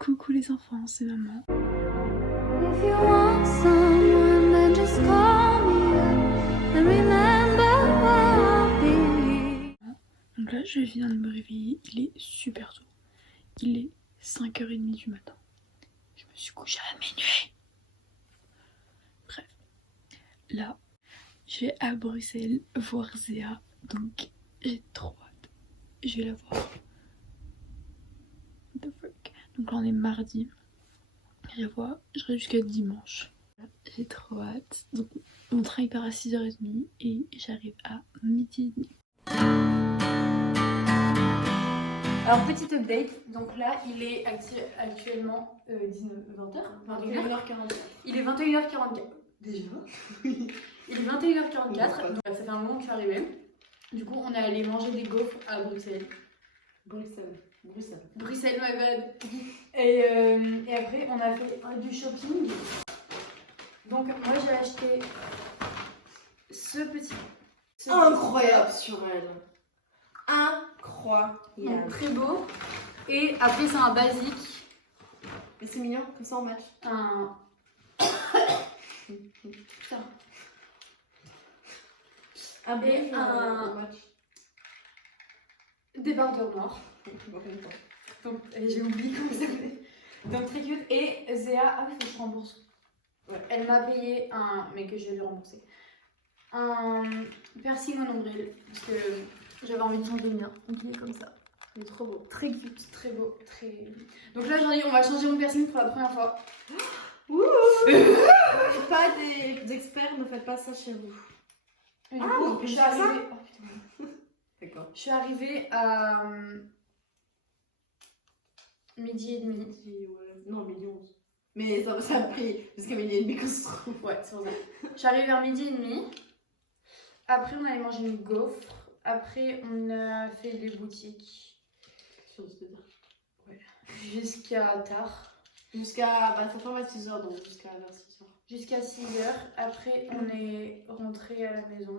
Coucou les enfants, c'est maman. If you want someone, then just call me up and remember where I'll be. Donc là, je viens de me réveiller, il est super tôt. Il est 5h30 du matin. Je me suis couchée à minuit. Bref, là, je vais à Bruxelles voir Zéa, donc j'ai trop hâte. Je vais la voir. What the fuck. Donc là, on est mardi. Je reste jusqu'à dimanche. J'ai trop hâte. Donc mon train il part à 6h30 et j'arrive à midi et demi. Alors petite update, donc là il est actuellement 20h 21h40. Il est 21h44. Déjà il est 21h44, donc ça fait un moment que je suis arrivée. Du coup on est allé manger des gaufres à Bruxelles. Bruxelles, my bad. Et après on a fait du shopping. Donc moi j'ai acheté ce petit. Incroyable sur elle. Incroyable. Donc, très beau. Et après c'est un basique. Mais c'est mignon, comme ça on match. Un... Putain. Et un match. débardeur noir. Donc j'ai oublié comment ça s'appelait. Donc très cute. Et Zéa, ah oui, faut que je rembourse. Ouais. Elle m'a payé un, mais que je vais lui rembourser. Un piercing au nombril. Parce que j'avais envie de changer le mien. Donc il est comme ça. Il est trop beau. Très cute, très beau, très. Donc là aujourd'hui on va changer mon piercing pour la première fois. Ouh. Pas des experts, ne faites pas ça chez vous. Et du coup, je suis arrivée. Oh, putain. D'accord. Je suis arrivée à midi et demi. Ouais. Non, midi 11. Mais ça a pris jusqu'à midi et demi qu'on se trouve. Ouais, c'est pour ça. Je suis arrivée vers midi et demi. Après, on allait manger une gaufre. Après, on a fait des boutiques. Ouais. Jusqu'à tard. Jusqu'à. Bah, ça ferme à 6h, donc jusqu'à 6h. Jusqu'à 6h. Après, on est rentré à la maison.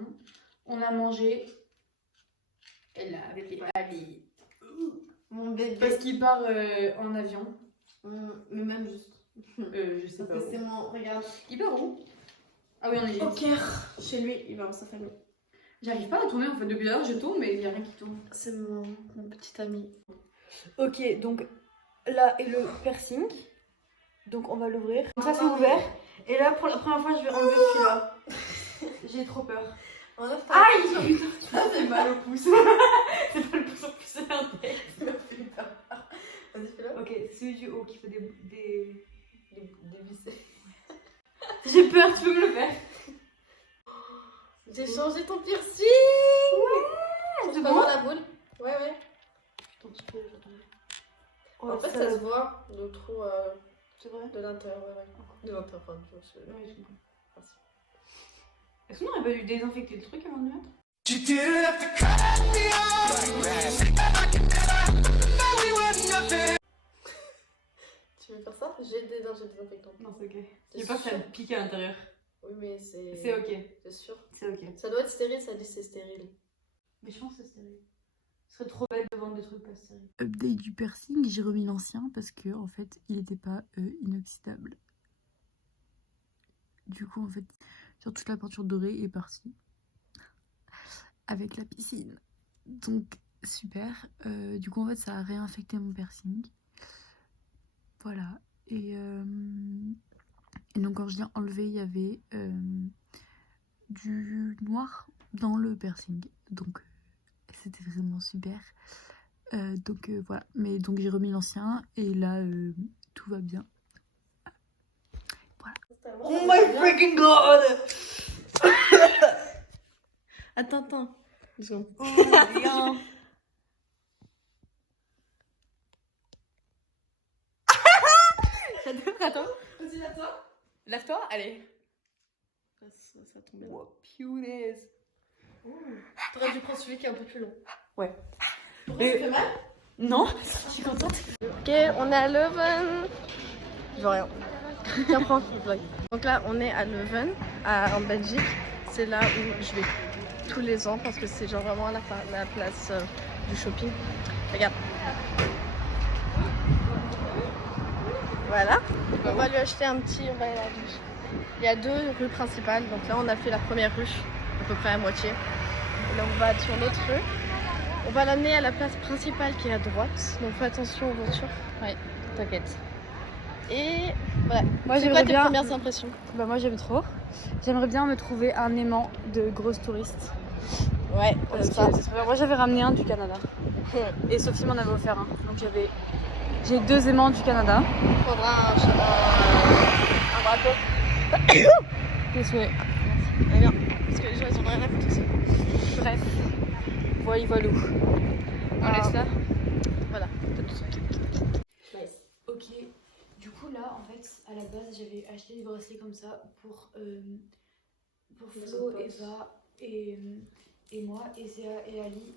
On a mangé. Et là, avec les Ali. Mon bébé. Parce qu'il part en avion. Mais même juste. Je sais pas. Parce que c'est mon. Regarde. Il part où? Ah oui, on est Au Caire. Chez lui, il va voir sa famille. J'arrive pas à tourner en fait. Depuis l'heure, je tourne, mais il n'y a rien qui tourne. C'est mon petit ami. Ok, donc là est le piercing. Donc on va l'ouvrir. Donc ça c'est ouvert. Et là pour la première fois je vais enlever celui-là. J'ai trop peur. Enlève ta. Aïe putain, ça fait mal au pouce. C'est pas le pouce en plus, c'est la tête. Il m'a fait peur. Vas-y, fais-le. Ok, c'est celui du haut qui fait des vissés. J'ai peur, tu peux me le faire. J'ai changé ton piercing. Ouais. Tu C'est peux bon voir la boule? Ouais. Putain, tu peux, En fait, ça se voit le trou C'est vrai. de l'intérieur. Ouais. De l'intérieur, enfin, tu vois. Oui, je comprends. Merci. Est-ce qu'on aurait pas dû désinfecter le truc avant de le mettre? Tu veux faire ça? J'ai des désinfectants. Non, c'est ok. J'ai peur que ça me pique à l'intérieur. Oui, mais c'est. C'est ok. C'est sûr. C'est ok. Ça doit être stérile, ça dit c'est stérile. Mais je pense que c'est stérile. Ce serait trop bête de vendre des trucs pas stériles. Update du piercing, j'ai remis l'ancien parce que en fait il n'était pas inoxydable. Du coup en fait sur toute la peinture dorée est partie avec la piscine. Donc super. Du coup en fait ça a réinfecté mon piercing. Voilà. Et donc quand je l'ai enlevé il y avait du noir dans le piercing. Donc c'était vraiment super. Donc voilà. Mais donc j'ai remis l'ancien et là tout va bien. Voilà. Oh my freaking god! Attends. Oh bien. J'adore, attends. Vas-y, lave-toi. Lave-toi, allez. Ça tombe bien. Wow, punaise. T'aurais dû prendre celui qui est un peu plus long. Ouais. Pourquoi ça fait mal? Non, je suis contente. Ok, on est à Leuven. Je vois rien. Tiens, prends le vlog. Donc là, on est à Leuven, en Belgique. C'est là où je vais tous les ans parce que c'est genre vraiment la place du shopping. Regarde. Voilà. On va lui acheter un petit... On va aller à la douche. Il y a 2 rues principales. Donc là, on a fait la première rue, à peu près à moitié. Et là, on va sur l'autre rue. On va l'amener à la place principale qui est à droite. Donc fais attention aux voitures. Ouais, t'inquiète. Et voilà. Moi, C'est quoi tes premières impressions? Bah, moi, j'aime trop. J'aimerais bien me trouver un aimant de grosses touristes. Ouais, Parce que c'est trop bien. Moi, j'avais ramené un du Canada. Et Sophie m'en avait offert un. Donc, j'ai 2 aimants du Canada. Il faudra un bracelet. Tes souhaits. Très bien. Parce que les gens, ils ont rien à foutre aussi. Bref. Voilà. On laisse là. Voilà. Nice. Ok. Du coup, là, en fait, à la base, j'avais acheté des bracelets comme ça pour Flo, Eva et moi. Et Zéa et Ali,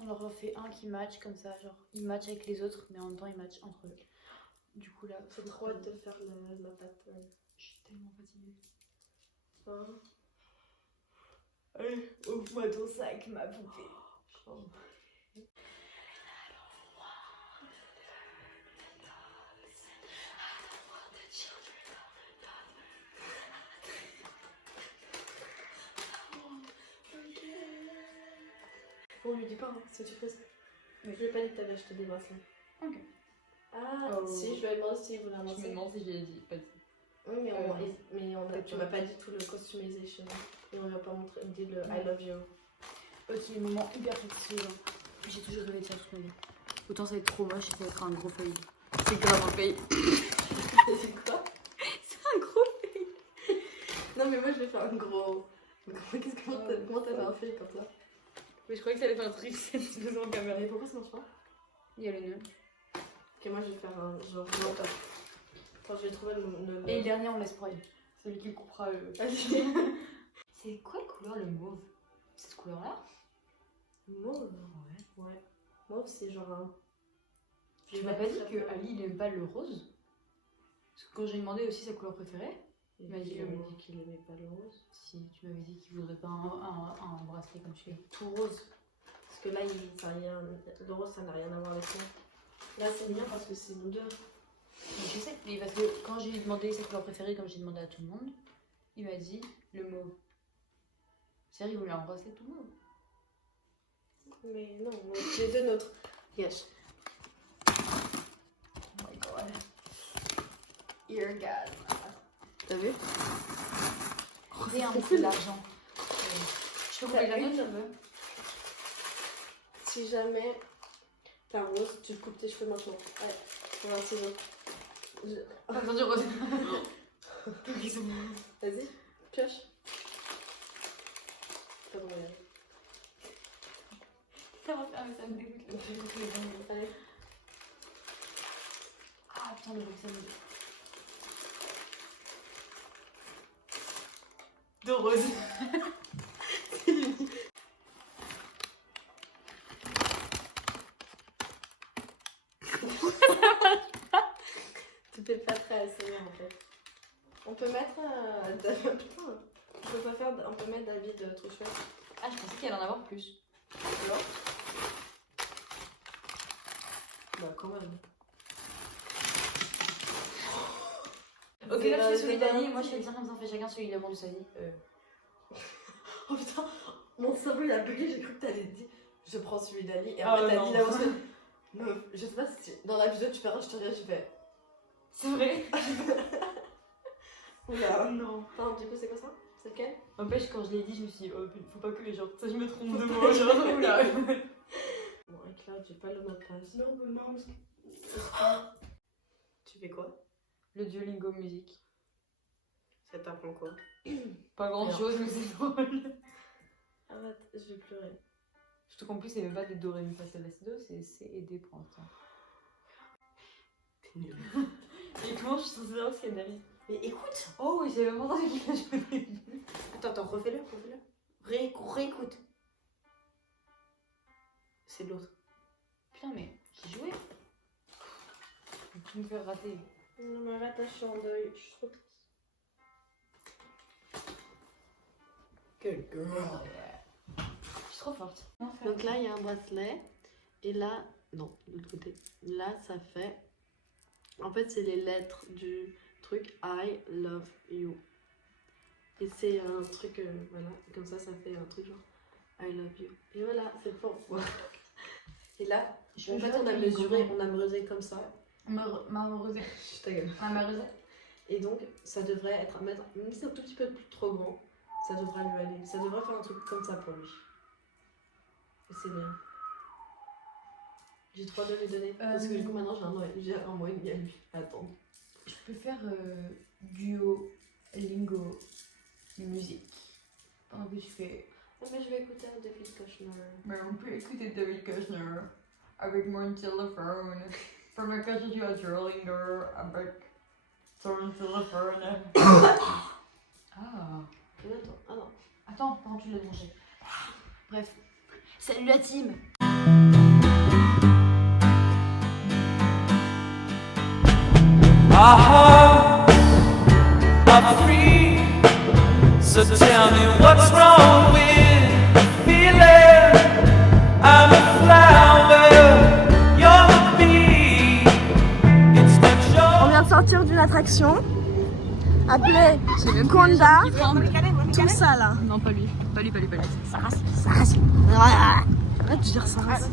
on leur a fait un qui match comme ça. Genre, ils matchent avec les autres, mais en même temps, ils matchent entre eux. Du coup, là, C'est trop hâte de faire la pâte. je suis tellement fatiguée. Hein? Allez, ouvre-moi ton sac, ma poupée. On lui dit pas, hein, c'est surprise. Oui. Je lui ai pas dit que t'avais acheté des bracelets. Ok. Ah, Oh. si, je lui ai demandé si il voulait un Je me bracelet. demande si j'ai dit, pas dit. Oui, mais tu m'as pas dit tout le customization. Et on lui a pas dit le I love you. C'est le moment hyper fatigué. J'ai toujours rêvé de ça toute ma vie. Autant ça va être trop moche et ça va être un gros fail. C'est grave un fail. T'as dit quoi? C'est un gros fail. Non, mais moi je vais faire un gros. Comment t'as fait un fail comme ça? Mais je croyais que ça allait faire un truc cette maison en caméra. Mais pourquoi ça marche pas? Il y a le nœud. Ok, moi je vais faire un genre menteur. Quand je vais trouver le... Et le dernier, on laisse pour elle. Celui qui le coupera. Allez. C'est quoi la couleur, le mauve? Cette couleur-là? Mauve? Ouais. Mauve, c'est genre un... Je m'as pas dit que Ali il aime pas le rose? Parce que quand j'ai demandé aussi sa couleur préférée, il m'a dit le mauve. dit qu'il aimait pas le rose. Si, tu m'avais dit qu'il voudrait pas un bracelet comme celui-là. Tout rose. Parce que là, le rose, ça n'a rien à voir avec moi. Là, c'est bien parce que c'est nous deux. Mais je sais, mais parce que quand j'ai demandé sa couleur préférée, comme j'ai demandé à tout le monde, il m'a dit le mauve. Sérieux, il voulait un bracelet tout mauve. Mais non, j'ai deux nôtres. Yes. Oh my god. Eargasm. T'as vu? C'est un peu d'argent. Je peux couper la mienne, ça veut. Si jamais t'as un rose, tu coupes tes cheveux maintenant. Ouais, on va un ciseau. Pas besoin du rose. Vas-y, pioche. Pas de moyen. Ça va faire, mais ça me dégoûte le truc. Allez. Ah putain, le bruit, ça me dégoûte. De rose. Tu fais pas très assez en fait. On peut mettre putain, on peut pas faire, on peut mettre David trop chouette. Ah, je pensais qu'il allait en avoir plus. Alors bah quand même. Ok, là tu fais celui d'Annie et moi je fais le tien comme ça, on fait chacun celui de l'amour de sa vie. Oh putain, mon cerveau il a bugué, j'ai cru que t'allais dire je prends celui d'Ali et Ah, après t'as non. dit là aussi. Non, je sais pas si dans la vidéo tu fais un, je te regarde, je fais. C'est vrai. Oula. Non. Attends, du coup c'est quoi ça? C'est lequel? N'empêche, quand je l'ai dit, je me suis dit, oh, faut pas que les gens. Ça, je me trompe de moi. Genre, oula. Bon, avec Cloud, j'ai pas le mot de passe. Non, mais non. Tu fais quoi? Le Duolingo musique. Ça t'apprend quoi? Pas grand chose, mais c'est drôle. Arrête, je vais pleurer. Surtout qu'en plus, c'est même pas des do, ré, mi, fa, sol, la, si, do, c'est C et D pour l'instant. T'es nul. Et comment je suis censée savoir si elle arrive? Mais écoute! Oh oui, j'ai même entendu qu'il a joué. Attends, refais-le. Réécoute. C'est l'autre. Putain, mais j'ai joué. Tu me fais rater. Non, mais arrête, je suis en deuil. Je suis trop triste. Good girl. Je suis trop forte. Donc là, il y a un bracelet. Et là, non, de l'autre côté. Là, ça fait En fait, c'est les lettres du truc I love you. Et c'est un truc, voilà, comme ça fait un truc genre I love you. Et voilà, c'est pour moi. Et là, en fait, on a mesuré comme ça. Marmorisé. Ta gueule. Et donc, ça devrait être à mettre, même si c'est un tout petit peu trop grand, ça devrait lui aller. Ça devrait faire un truc comme ça pour lui. Et c'est bien. J'ai trop hâte de lui donner. Parce que du coup, maintenant, j'ai un mois et demi à lui attendre. Je peux faire Duolingo musique pendant que tu fais. Ah, mais je vais écouter un David Kushner. Mais on peut écouter David Kushner avec mon téléphone. Pendant que je suis à Duolingo avec ton téléphone. Ah. Ah non. Attends, pendant que tu l'as mangé. Bref. Salut la team. Our hearts are free, so tell me what's wrong with the feeling. I'm a flower, you're the bee. It's the On joy. vient de sortir d'une attraction appelée Conda. Tout ça là. Non, pas lui. Pas lui. Saras. Arrête de dire Saras.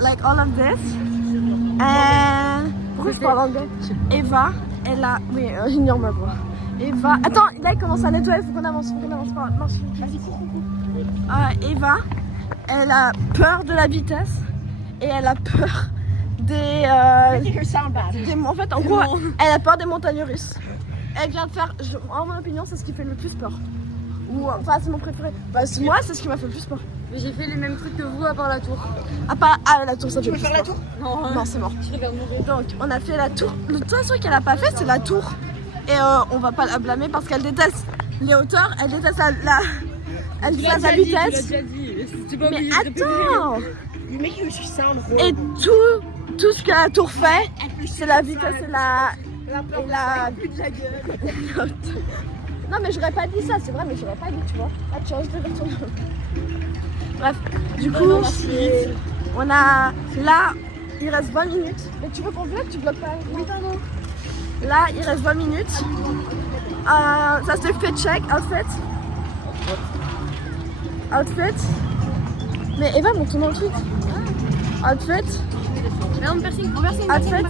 Like all of this. And... Pourquoi je parle anglais? Eva, elle a... Oui, ignore ma voix. Eva... Attends, là il commence à nettoyer, faut qu'on avance par là. Marche. Eva, elle a peur de la vitesse et elle a peur des... En fait, en gros, elle a peur des montagnes russes. Elle vient de faire... En mon opinion, c'est ce qui fait le plus peur. Ou enfin, c'est mon préféré. Bah, moi, c'est ce qui m'a fait le plus peur. Mais j'ai fait les mêmes trucs que vous à part la tour. La tour, ça fait plus peur. Non, c'est mort. Donc, on a fait la tour. Le seul truc qu'elle a pas fait, c'est la tour. Et on va pas la blâmer parce qu'elle déteste les hauteurs, elle déteste elle déteste la vitesse. Mais attends! Et tout ce que la tour fait, c'est la vitesse et la. Non, mais j'aurais pas dit ça, c'est vrai, mais j'aurais pas dit, tu vois. Ah, tu changes de version. Bref, du coup, on a là, il reste 20 minutes. Mais tu veux qu'on bloque? Tu bloques pas? Oui, pardon. Là, il reste 20 minutes. Ça c'est le fit check, outfit. Mais Eva, montre dans le truc. Outfit. Outfit.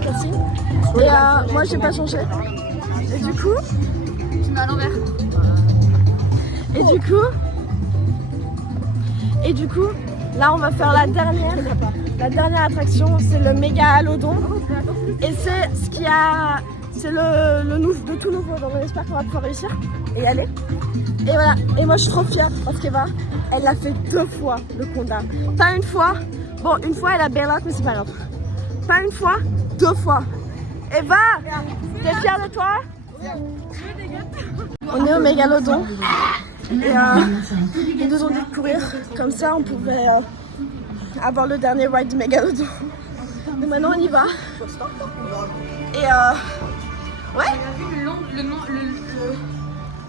Piercing. Et moi, j'ai pas changé. Et du coup, Tu mets à l'envers. Et du coup, là on va faire la dernière attraction, c'est le mégalodon. Et c'est ce qu'il y a, c'est le tout nouveau, donc on espère qu'on va pouvoir réussir et y aller. Et voilà, et moi je suis trop fière parce qu'Eva, elle l'a fait 2 fois le Conda. Pas une fois, bon une fois elle a bail out mais c'est pas grave. Pas une fois, 2 fois. Eva, t'es fière de toi? On est au mégalodon. Et ils nous ont dit de courir, comme ça on pouvait avoir le dernier ride du mégalodon. Donc maintenant on y va. Et ouais.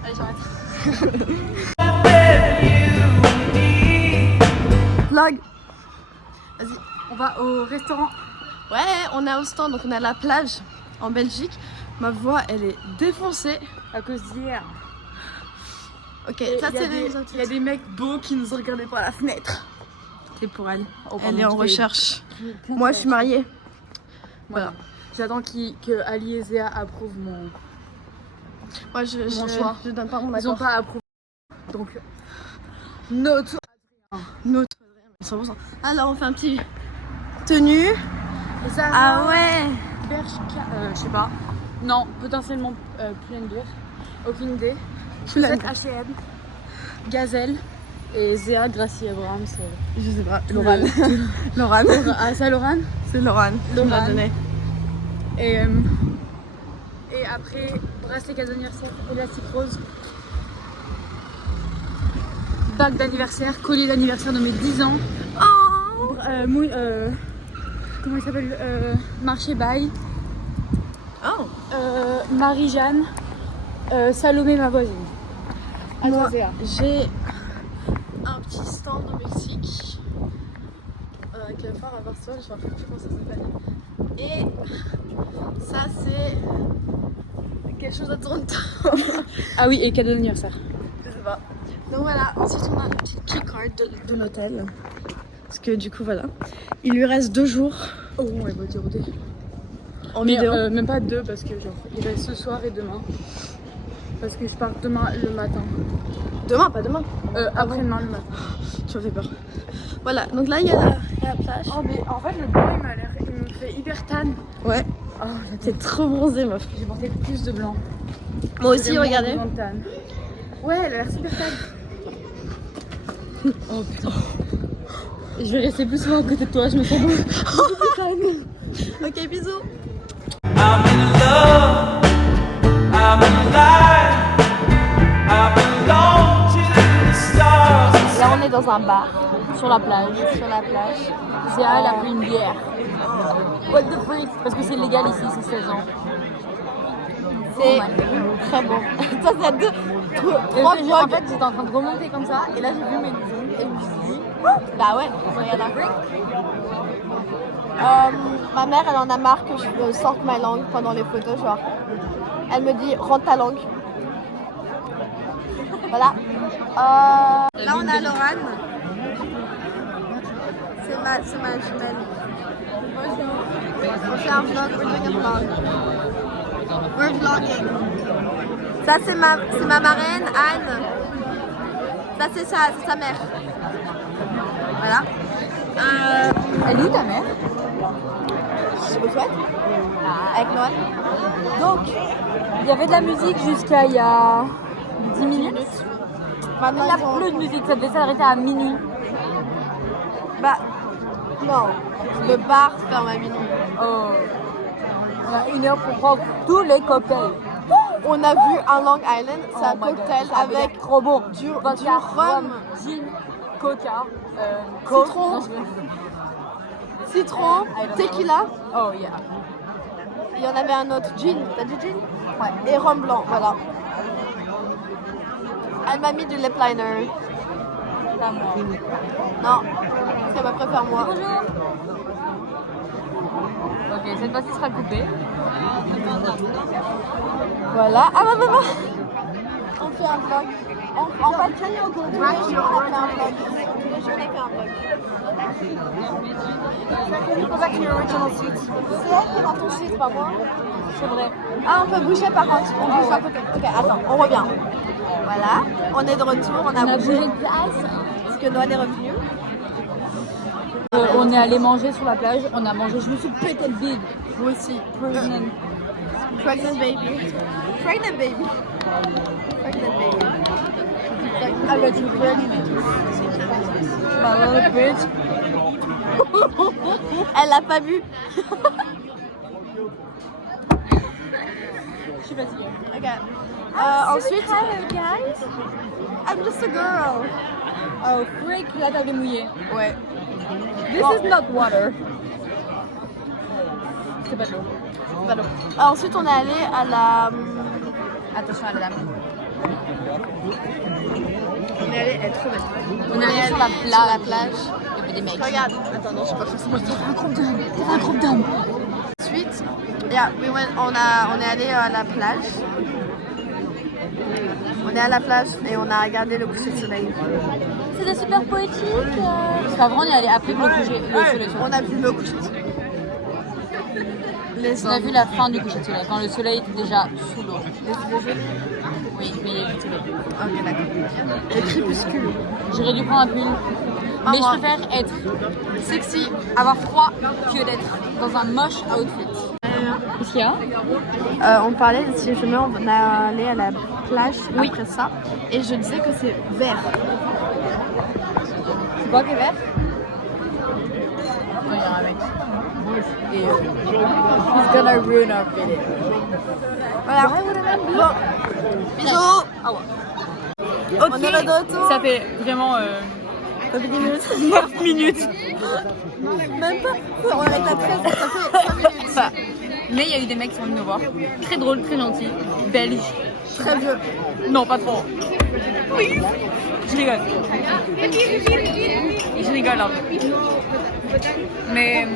Allez, j'arrête. Vlog. Vas-y, on va au restaurant. Ouais, on est au stand, donc on est à la plage en Belgique. Ma voix elle est défoncée. À cause d'hier. Ok, ça c'est Il y a des mecs beaux qui nous ont regardé par la fenêtre. C'est pour elle. Elle est en recherche. Moi je suis mariée. Voilà. J'attends que Ali et Zéa approuvent mon choix. Je donne pas mon Ils ont accord. pas approuvé. Donc, notre. 100%. Alors on fait un petit tenue. Ah ouais. Bershka, je sais pas. Non, potentiellement Pull&Bear. Aucune idée. Pull&Bear. Peut-être H&M. Gazelle. Et Zéa, Gracie Abraham, c'est. Je sais pas. Laurane. Laurane. Ah, c'est Laurane. C'est Laurane. Tu me l'as donné. Et après, bracelet cadeau d'anniversaire, élastique rose. Bague d'anniversaire, collier d'anniversaire de mes 10 ans. Oh. Comment il s'appelle Marché Bail. Oh. Marie-Jeanne. Salomé, ma voisine. À toi, Moi, Zéa. j'ai un petit stand au Mexique. Avec la phare à Barcelone, je me rappelle plus comment ça s'appelle. Ça c'est quelque chose à Toronto. Ah oui, et cadeau d'anniversaire. Je sais pas. Donc voilà, ensuite on a une petite keycard de l'hôtel. Parce que du coup voilà, il lui reste 2 jours. Oh, elle va dire 2. En Mais vidéo. même pas 2 parce que genre, il reste ce soir et demain. Parce que je pars demain le matin. Demain, pas demain. Après-demain le matin. Tu m'as fait peur. Voilà, donc là il y a la plage. Oh mais en fait le blanc il me fait hyper tan. Ouais, Oh, t'es trop bronzée meuf. j'ai porté plus de blanc. Moi aussi, Vraiment regardez. grande tan. Ouais, elle a l'air super tan. Oh putain. Je vais rester plus souvent à côté de toi, je me sens bon. Ok, bisous. I'm in love, I'm alive, I belong to the stars. Là on est dans un bar, sur la plage. Zéa, elle a pris une bière. What the freak? Parce que c'est légal ici, c'est 16 ans. C'est très bon. Ça c'est 2, 3 En vlogs. fait, j'étais en train de remonter comme ça, et là j'ai vu mes jeans, et je me suis dit, Bah ouais, regarde un drink. Ma mère elle en a marre que je sorte ma langue pendant les photos, genre. Elle me dit rentre ta langue. Voilà. Là on a Laurane. C'est ma jumelle. On fait un vlog, we're doing a vlog. We're vlogging. Ça c'est ma marraine, Anne. Ça c'est sa mère. Voilà. elle est où ta mère? Au chouette. Avec Noël. Donc, Il y avait de la musique jusqu'à il y a 10 minutes. maintenant Il n'y a ils ont... plus de musique, ça devait s'arrêter à minuit. Bah, non. Le bar se ferme à minuit. Oh. On a 1 heure pour prendre tous les cocktails. On a vu un Long Island, c'est un Oh my God, cocktail ça avait l'air avec trop bon. du Vodka, rhum, gin, coca, coke. Citron. Non, citron, I don't know. tequila. Oh yeah. Il y en avait un autre, gin. T'as dit gin? Ouais. Et rhum blanc, voilà. Elle m'a mis du lip liner. Pas moi. Non, c'est ma préfère moi. Bonjour. Ok, cette fois-ci sera coupée. Voilà. Ah maman, on fait un vlog. On va tenir au cours tous les jours, on a fait un vlog. Tous les jours, on a fait un vlog. Go back to your original seat. C'est elle qui est dans ton site, pas moi. C'est vrai. Ah, on peut bouger par contre. On bouge à côté. Ok, attends, on revient. Voilà, on est de retour, on a bougé. de place. Parce que Noël est revenu. On est allé manger sur la plage. On a mangé. Je me suis pété le bide. Moi aussi. Pregnant. Pregnant baby. Pregnant baby. Pregnant baby. I got you pregnant. My little bitch. Elle l'a pas vu. Je suis fatiguée. Ok. Ensuite, guys. I'm just a girl. Oh freak, là t'avais mouillé. Ouais. This is not water. C'est pas de l'eau. Pardon. Ensuite, on est allé à la. Attention à la dame. On est allé être trop belle. On est allé sur la plage. Sur la plage. Il y avait des mecs. Regarde. Attends, non, je sais pas forcément. Il y avait un groupe d'hommes. Il y avait un groupe d'hommes. Ensuite, on est allé à la plage. On est à la plage et on a regardé le coucher de soleil. C'était super poétique. Parce qu'avant on y allait après le soleil. On a vu le coucher de soleil. Les On a vu la fin du coucher de soleil, quand le soleil était déjà sous l'eau. Les Oui, mais il est couché. Ok, d'accord. Le crépuscule. J'aurais dû prendre un pull. Mais je préfère être sexy, avoir froid, que d'être dans un moche outfit. Qu'est-ce qu'il y a? On parlait de si jamais on allait à la plage après ça. Et je disais que c'est vert. C'est quoi qui est vert? Il y a un mec. Et he's gonna ruin our video. Voilà. Bon. Bisous. On est de retour. Ça fait vraiment 9 minutes. 9 minutes. Même pas. On arrête à 13. Ça fait 5 minutes. Enfin, mais il y a eu des mecs qui sont venus nous voir. Très drôles, très gentils, belges. Très vieux. Non, pas trop. Oui. Je rigole. Je rigole. Hein. Mais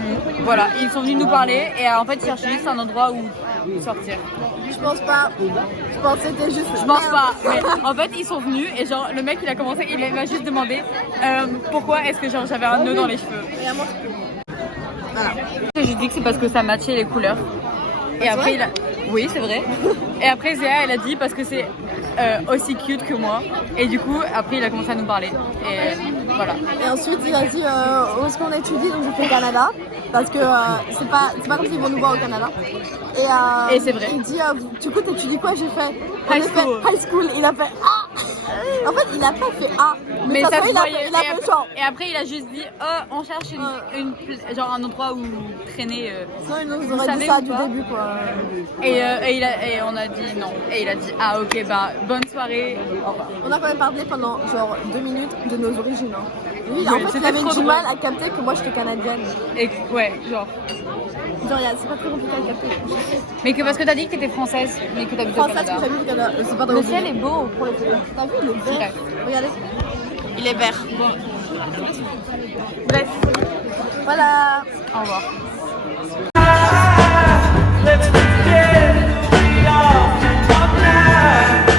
voilà, ils sont venus nous parler et en fait ils cherchaient juste un endroit où sortir. Je pense pas. Je pense que c'était juste. Je pense pas. Mais en fait ils sont venus et genre le mec il a commencé, il m'a juste demandé pourquoi est-ce que genre j'avais un nœud dans les cheveux. Voilà. J'ai dit que c'est parce que ça matchait les couleurs. Et après il a... Oui c'est vrai. Et après Zéa elle a dit parce que c'est aussi cute que moi. Et du coup après il a commencé à nous parler. Et voilà. Et ensuite il a dit où est-ce qu'on étudie, donc j'ai fait Canada. Parce que c'est pas comme s'ils vont nous voir au Canada. Et c'est vrai. Il dit du coup t'étudies quoi? J'ai fait High school. High school. Il a fait ah. En fait il a pas fait ah. Mais ça se il a voyait. fait genre. Et après il a juste dit on cherche genre un endroit où traîner. Sinon il nous vous aurait dit savez ça ou du pas début quoi. Et on a dit non. Et il a dit ah ok bah bonne soirée. Au revoir. On a quand même parlé pendant genre 2 minutes de nos origines. Hein. Lui, Oui, en fait, il c'était avait trop du drôle. mal à capter que moi j'étais canadienne. Et ouais genre. Genre, c'est pas très compliqué à capter. Mais que parce que t'as dit que t'étais française, mais que t'habites au Française Canada. que j'habite au Canada. C'est pas dans Le ciel est beau pour le coup. T'as vu, il est vert. Ouais. Regardez. Il est vert. Bref, Voilà. au revoir. Let's forget who we are for one night.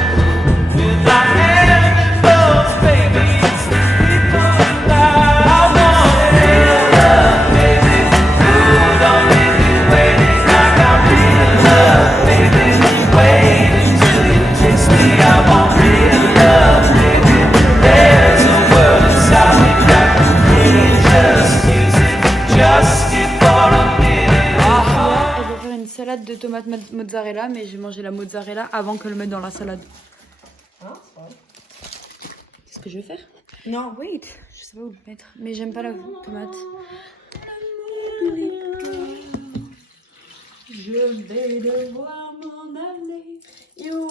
With our animals, baby, it's the people alive. I want real love, baby. Ooh, don't leave me waiting. I got real love, baby. Wait until you kiss me. I want real love, baby. There's a world inside me that we can't just use it. Just it for a minute. Elle va faire une salade de tomates mozzarella, mais j'ai mangé la mozzarella avant que le mettre dans la salade. Qu'est-ce que je vais faire? Non. Wait, je sais pas où le mettre, mais j'aime pas la tomate. Je vais devoir m'en aller. Yo,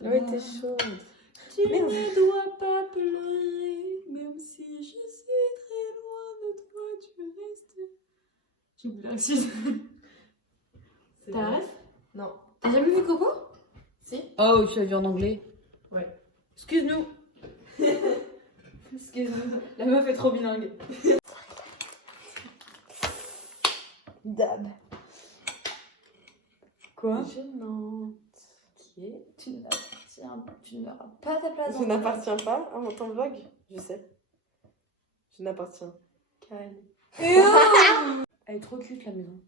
L'eau était chaude. Tu ne dois pas pleurer, même si je suis très loin de toi, tu restes. J'ai oublié la suite. T'as la ref? Non. T'as jamais vu Coco? Si. Oh, tu l'as vu en anglais? Ouais. Excuse-nous. Excuse-nous. La meuf est trop bilingue. Dab. Quoi? Gênante. Ok. Tu n'auras pas ta place. Je n'appartiens pas à ton vlog. Je sais. Je n'appartiens qu'à elle. Elle est trop cute la maison.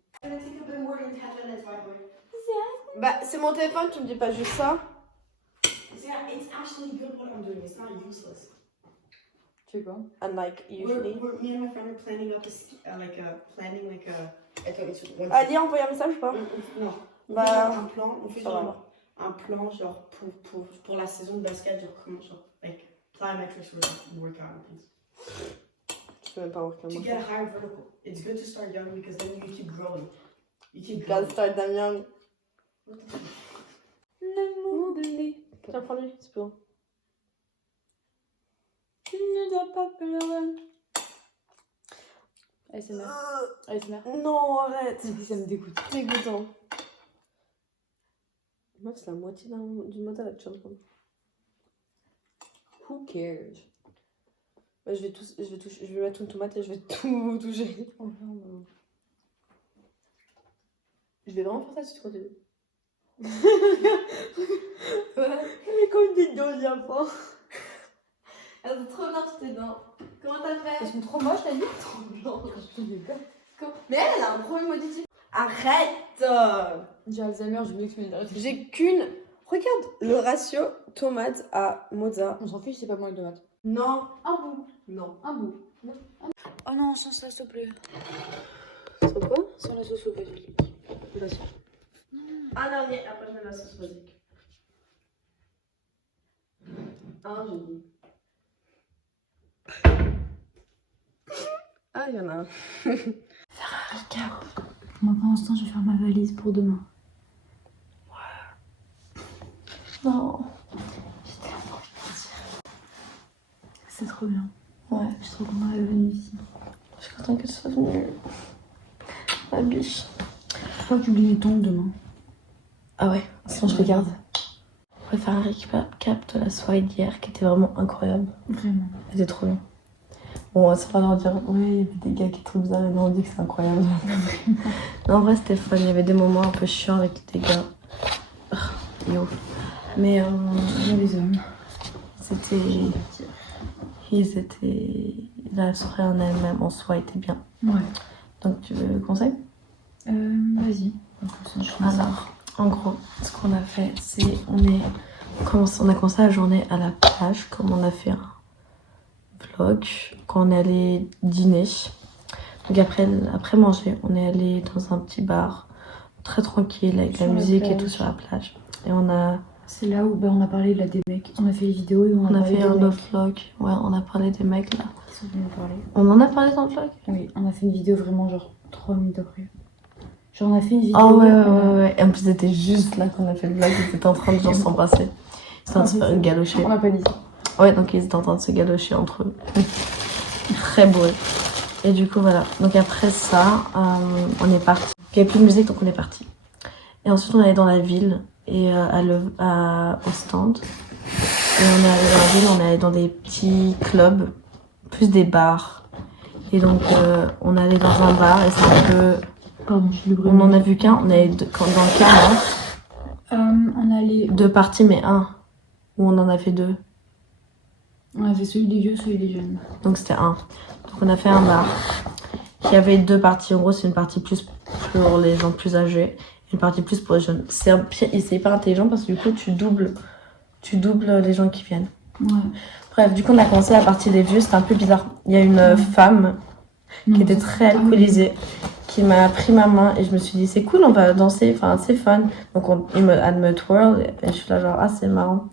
Bah, c'est mon téléphone, tu me dis pas juste ça. It's actually good what I'm doing. It's not useless. Tu sais quoi? Unlike usually. Me and my friend are planning up Ali, envoie un message ou pas? Non. Bah, On fait ça genre un plan genre pour la saison de basket, genre comment genre like plyometrics workout and things. je peux même pas voir To get a higher vertical. It's good to start young because then you keep growing. You keep Gotta growing. start Damien. What the fuck? Tiens, prends-lui, c'est bon. Tu ne dois pas pleurer. ASMR. ASMR. Non, arrête. Ça me dégoûte. Dégoûtant. Meuf, c'est la moitié d'une modèle avec John. Who cares? Bah, je vais mettre une tomate et je vais tout toucher. Oh, non. Je vais vraiment faire ça si tu continues. Mais comme une vidéo, il y a pas. Elles sont trop blanches tes dents. Comment t'as fait? Elles sont trop moches, t'as dit? Trop blanches. Mais elle a un problème auditif. Arrête! J'ai Alzheimer, je m'excuse. J'ai qu'une. Regarde le ratio tomate à mozza. On s'en fiche, c'est pas moi le tomate. Non. Un bout. Non. Un bout. Oh non, sans ça, s'il te plaît. C'est quoi? Sans la sauce au basilic. Un dernier, après je mets la sauce basique. Un, j'ai dit. Ah, il y en a un. Moi, pour l'instant, je vais faire ma valise pour demain. Non. J'ai tellement envie de partir. C'est trop bien. Ouais. Je suis trop contente d'être venue ici. Je suis contente que tu sois venue. Ma biche. Pourquoi tu oublies les tongs demain? Ah ouais, sinon je regarde. On va faire un récap de la soirée d'hier qui était vraiment incroyable. Vraiment. C'était trop bien. Bon, ça va leur dire, oui, il y avait des gars qui trouvent bizarre et nous on dit que c'est incroyable. Non, en vrai, c'était fun. Il y avait des moments un peu chiants avec des gars. Yo. Mais Les hommes. la soirée en elle-même en soi était bien. Ouais. Donc tu veux le conseil? Vas-y. Alors, en gros, ce qu'on a fait, c'est on a commencé la journée à la plage, comme on a fait un vlog, quand on est allé dîner. Donc après manger, on est allé dans un petit bar très tranquille avec Sur la la musique et plage. tout sur la plage. Et C'est là où on a parlé là, des mecs. On a fait les vidéos et on a parlé fait des un mecs autre vlog. Ouais, on a parlé des mecs là. qui sont venus nous parler. On en a parlé dans le vlog? Oui, on a fait une vidéo vraiment genre 3 minutes après. Genre on a fait une vidéo. Oh ouais. Et en plus, c'était juste là qu'on a fait le vlog. Ils étaient en train de genre s'embrasser. Ils étaient en train de se faire une galocher. On n'a pas dit ça. Ouais, donc ils étaient en train de se galocher entre eux. Très bourrés. Et du coup, voilà. Donc après ça, on est parti. Il n'y avait plus de musique, donc on est parti. Et ensuite, on est allé dans la ville et au stand. Et on est allé dans la ville, on est allé dans des petits clubs, plus des bars. Et donc, on est allé dans un bar et c'est un peu... Pardon, je suis On en a vu qu'un, on est allé dans le cas, on a allé. 2 parties, mais un. Où on en a fait 2. On a fait celui des vieux, celui des jeunes. Donc c'était un. Donc on a fait un bar qui avait 2 parties. En gros, c'est une partie plus pour les gens plus âgés, une partie plus pour les jeunes. C'est hyper intelligent parce que du coup, tu doubles les gens qui viennent. Ouais. Bref, du coup, on a commencé la partie des vieux. C'était un peu bizarre. Il y a une femme qui était très alcoolisée qui m'a pris ma main et je me suis dit c'est cool, on va danser, enfin c'est fun. Donc elle me twirl et je suis là genre ah c'est marrant.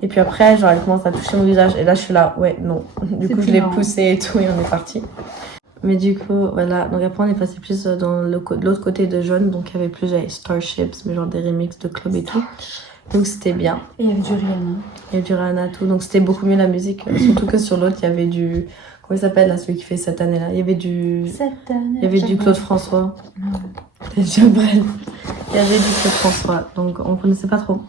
Et puis après genre elle commence à toucher mon visage et là je suis là ouais non. Du coup je l'ai poussé et tout et on est parti. Mais du coup voilà, donc après on est passé plus dans l'autre côté de jaune, donc il y avait plus Starships, mais genre des remixes de club et tout. Donc c'était bien. Et il y avait du Rihanna. Il y avait du Rihanna tout, donc c'était beaucoup mieux la musique. Surtout que sur l'autre il y avait du... Comment il s'appelle là, celui qui fait cette année-là? Il y avait du... Il y avait du Claude François. Il y avait du Claude François, donc on connaissait pas trop.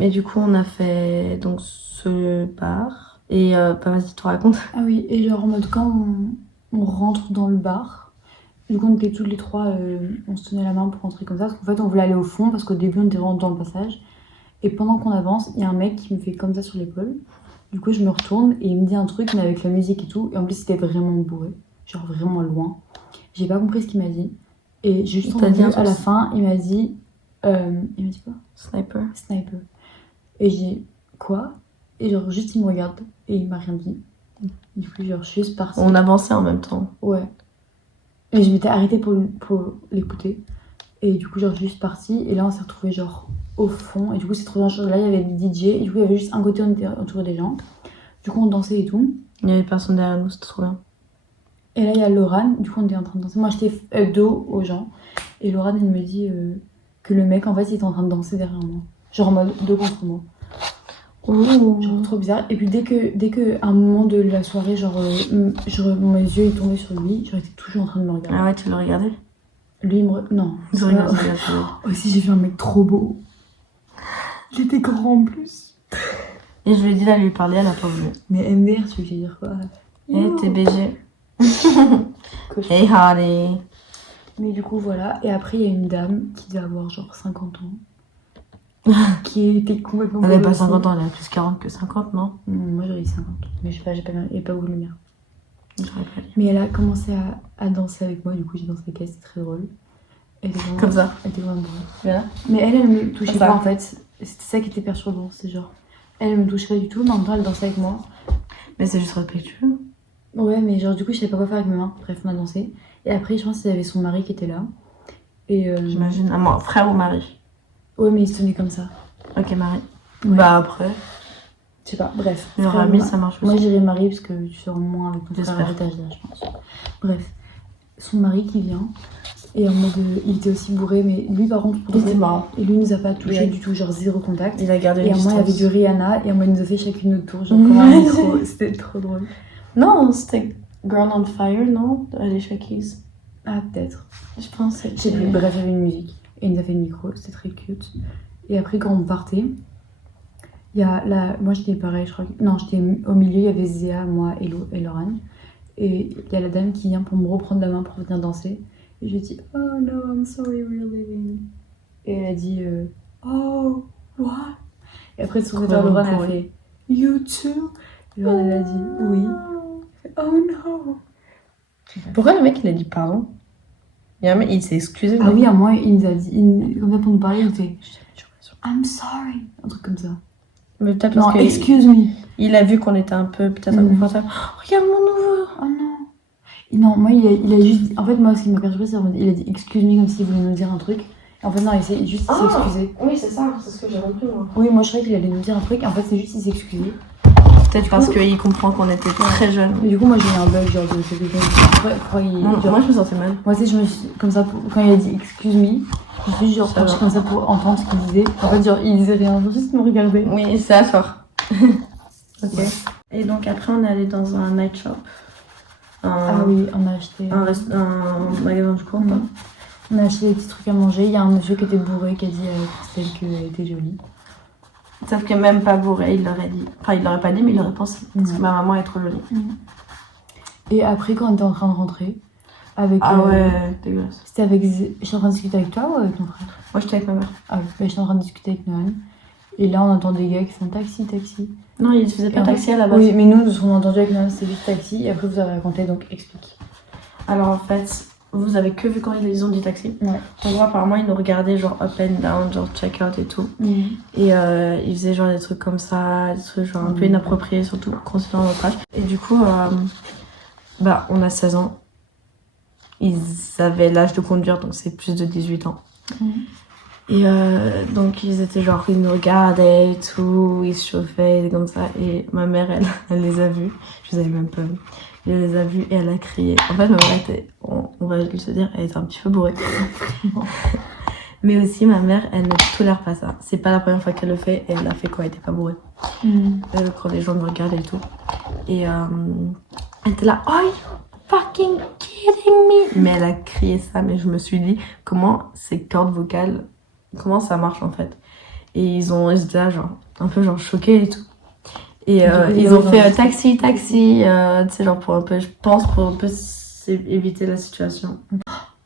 Et du coup, on a fait donc ce bar. Et bah, vas-y, tu racontes. Ah oui, et genre en mode quand on rentre dans le bar, du coup on était toutes les trois, on se tenait la main pour rentrer comme ça, parce qu'en fait on voulait aller au fond, parce qu'au début on était vraiment dans le passage. Et pendant qu'on avance, il y a un mec qui me fait comme ça sur l'épaule. Du coup, je me retourne et il me dit un truc, mais avec la musique et tout. Et en plus, c'était vraiment bourré. Genre vraiment loin. J'ai pas compris ce qu'il m'a dit. Et j'ai juste entendu à la fin, il m'a dit quoi? Sniper. Sniper. Et j'ai dit quoi? Et genre, juste il me regarde et il m'a rien dit. Du coup, genre, je suis juste partie. On avançait en même temps. Ouais. Mais je m'étais arrêtée pour l'écouter. Et du coup, genre, je suis juste partie. Et là, on s'est retrouvés genre au fond. Et du coup, c'est trop bien. Là, il y avait des DJ. Et du coup, il y avait juste un côté, on était entouré des gens. Du coup, on dansait et tout. Il y avait personne derrière nous, c'était trop bien. Et là, il y a Laurane. Du coup, on était en train de danser. Moi, j'étais dos aux gens. Et Laurane, elle me dit que le mec, en fait, il était en train de danser derrière moi. Genre en mode dos contre moi. Ouh. Genre trop bizarre. Et puis dès que à un moment de la soirée, genre mes yeux ils tombaient sur lui, genre il était toujours en train de me regarder. Ah ouais, tu le regardais? Lui il me non. Je regarde. Aussi j'ai vu un mec trop beau. Il était grand en plus. Et je lui ai dit d'aller lui parler, elle a pas voulu. Mais MDR, tu veux dire quoi? Eh, t'es BG. Hey honey. Mais du coup voilà. Et après il y a une dame qui devait avoir genre 50 ans. Qui était complètement Elle avait pas aussi. 50 ans, elle a plus 40 que 50, non? Moi j'aurais dit 50. Mais je sais pas, il n'y a pas beaucoup de lumière. J'aurais pas dit. Mais elle a commencé à danser avec moi, du coup j'ai dansé avec elle, c'était très drôle. Elle était vraiment, Comme ça. Elle était vraiment drôle. Voilà. Mais elle me touchait Comme ça. pas en fait. C'était ça qui était perturbant, c'est genre. Elle me touchait pas du tout, mais en même temps elle dansait avec moi. Mais c'est juste respectueux. Ouais, mais genre du coup je savais pas quoi faire avec mes mains. Bref, on a dansé. Et après, je pense qu'il y avait son mari qui était là. Et J'imagine. Ah, moi, frère ou mari? ouais, mais il se tenait comme ça. Ok, mari. Ouais. Bah après. Je sais pas, bref. Leur Frère ou ami, ma- ça marche Moi aussi. j'irais mari parce que tu sors moins avec ton frère J'espère. à l'étage là, je pense. Bref, son mari qui vient. Et en mode, il était aussi bourré, mais lui par contre, Il était marrant. et lui nous a pas touché Ouais. du tout, genre zéro contact. Il a gardé Et une à moi, il y avait distance. du Rihanna, et on nous a fait chacune notre tour, genre comme un micro. C'était trop drôle. Non, c'était Girl on Fire, non? Alicia Keys. Ah, peut-être. Je pense que Je sais plus, bref, il y avait une musique. et il nous a fait le micro, c'était très cute. Et après quand on partait, il y a moi j'étais pareil, je crois non j'étais au milieu, il y avait Zéa, moi et Laurent. Et il y a la dame qui vient pour me reprendre la main pour venir danser. Et je lui ai dit oh no, I'm sorry, we're leaving. Et elle a dit oh what? Et après son secrétaire Laurent elle a fait you too. Et Laurent elle a dit oui. Oh no. Pourquoi le mec il a dit pardon? Il y a un mec, il s'est excusé. Ah oui, à moi il nous a dit, comme ça pour nous parler, il fait I'm sorry, un truc comme ça. Mais peut-être Non, parce que excuse me. il a vu qu'on était un peu peut-être inconfortable. Oh, regarde mon nouveau. Oh non. Et non, moi il a juste. En fait, moi ce qui m'a perturbé, c'est qu'il a dit excuse me comme s'il voulait nous dire un truc. Et en fait, non, il s'est juste excusé. Oui, c'est ça, c'est ce que j'ai compris moi. Oui, moi je croyais qu'il allait nous dire un truc. En fait, c'est juste qu'il s'est excusé. Peut-être parce qu'il comprend qu'on était très jeunes. Mais du coup, moi j'ai eu un bug genre de quelque chose. Pourquoi il. Moi je me sentais mal. Moi aussi, je me suis. Comme ça, quand il a dit excuse me, je me suis genre penchée comme ça pour entendre ce qu'il disait. En fait, genre il disait rien, juste me regarder. Oui, c'est à fort. Ok. Ouais. Et donc après, on est allé dans un night shop. Ah oui, on a acheté. Un magasin du coin, quoi. On a acheté des petits trucs à manger. Il y a un monsieur qui était bourré qui a dit à Christelle qu'elle était jolie. Sauf que même pas bourré, il l'aurait dit. Enfin, il l'aurait pas dit, mais il l'aurait pensé. Parce que ma maman est trop jolie. Et après, quand on était en train de rentrer, avec. Ah ouais, dégueulasse. C'était avec. J'étais en train de discuter avec toi ou avec ton frère? Moi, j'étais avec ma mère. Ah oui, bah, j'étais en train de discuter avec Noël. Et là, on entend des gars qui font taxi. Non, il faisait pas taxi à la base. Oui, mais nous, ce qu'on a entendu avec Noël, c'était juste taxi. Et après, vous avez raconté, donc explique. Alors en fait, vous avez que vu quand ils ont dit taxi. Ouais. En gros, apparemment, ils nous regardaient genre up and down, genre check out et tout. Et ils faisaient genre des trucs comme ça, des trucs genre un peu inappropriés, surtout considérant notre âge. Et du coup, bah, on a 16 ans. Ils avaient l'âge de conduire, donc c'est plus de 18 ans. Et donc ils étaient genre, ils nous regardaient et tout, ils se chauffaient comme ça. Et ma mère, elle les a vus. Je les avais même pas vus. Elle les a vus et elle a crié. En fait, ma mère était, on va le se dire, elle était un petit peu bourrée. Mais aussi, ma mère, elle ne tolère pas ça. C'est pas la première fois qu'elle le fait et elle l'a fait quand elle était pas bourrée. Quand les gens me regardaient et tout. Et elle était là, oh, you fucking kidding me? Mais elle a crié ça, mais je me suis dit, comment ces cordes vocales, comment ça marche en fait? Et ils étaient là, genre, un peu genre choqués et tout. Et ils ont fait taxi, tu sais, genre pour un peu, je pense, pour un peu éviter la situation.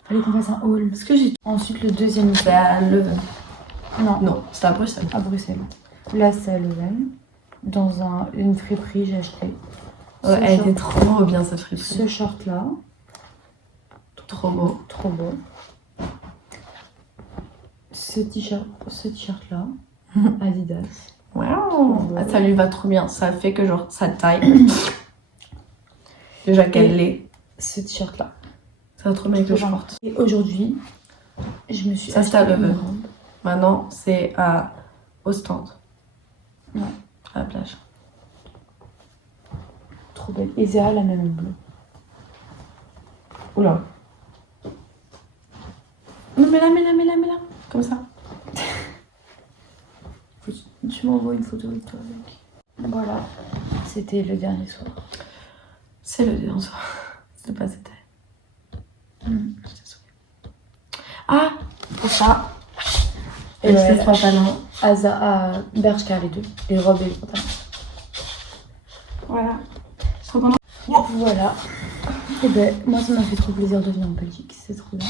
Fallait qu'on fasse un haul. Parce que j'ai. Ensuite, le deuxième, C'était à Leuven. Non, c'était à Bruxelles. à Bruxelles. Là, c'est à Leuven. Dans une friperie, j'ai acheté. Ouais, elle était trop bien cette friperie. Ce short-là. Trop beau. Trop beau. Ce t-shirt-là. Adidas. Waouh, ça lui va trop bien. Ça fait que genre sa taille. Déjà qu'elle l'est. Ce t-shirt-là. Ça va trop bien avec le short. Et aujourd'hui, je me suis Ça, c'est à acheté une Leuven. robe. Maintenant, c'est à Ostende. Ouais. À la plage. Trop belle. Et Zéa, la même en bleu. Oula. Non, mais là. Comme ça. Tu m'envoies une photo de toi avec. Voilà. C'était le dernier soir. C'est le dernier soir. C'était pas c'était. J'étais saoulée. Ah, pour ça. Et ces ouais, trois pantalons. à Bershka, les deux. Les robes et les pantalons. Voilà. Je suis trop contente. Voilà. Et ben, moi, ça m'a fait trop plaisir de venir en Belgique. C'est trop bien.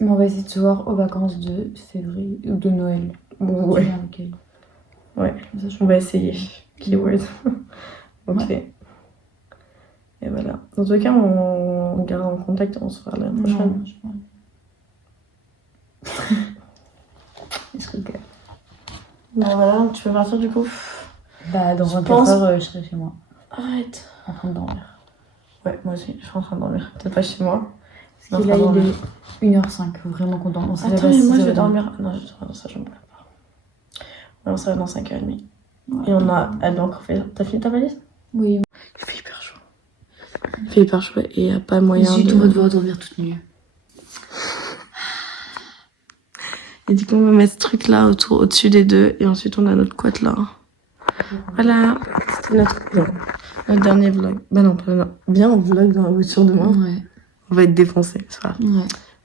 Mais on va essayer de se voir aux vacances de février ou de Noël. Ouais. Avec elle. Ouais. Ça, je On va essayer. Keyword. Ok. Ouais. Et voilà. Dans tous les cas, on garde en contact et on se verra l'année prochaine. Non, je pense. Est-ce que Bon voilà, tu peux partir du coup. bah, dans Je 24 pense- heures, je serai chez moi. Arrête. En train de dormir. Ouais, moi aussi, je suis en train de dormir. Peut-être pas chez moi. Parce que là, il est 1h05. Vraiment content. On s'est Attends, levé à mais moi je 6h30. vais dormir. Non, je vais dormir dans ça, je me plains pas. Alors ça va dans 5h30. Et on a. Elle doit encore faire. T'as fini ta valise? Oui. Il fait hyper chaud. Il fait hyper chaud et il n'y a pas moyen Zut, de. on va devoir dormir toute nue. Et du coup, on va mettre ce truc là au-dessus des deux. Et ensuite, on a notre couette là. Voilà. C'était notre dernier vlog. Bah non, pas non. Bien, on vlog dans la voiture demain. Ouais. On va être défoncé, c'est pas grave. Ouais.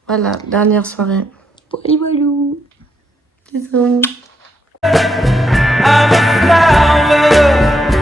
Voilà, dernière soirée. Voilou. Bisous. I'm a flower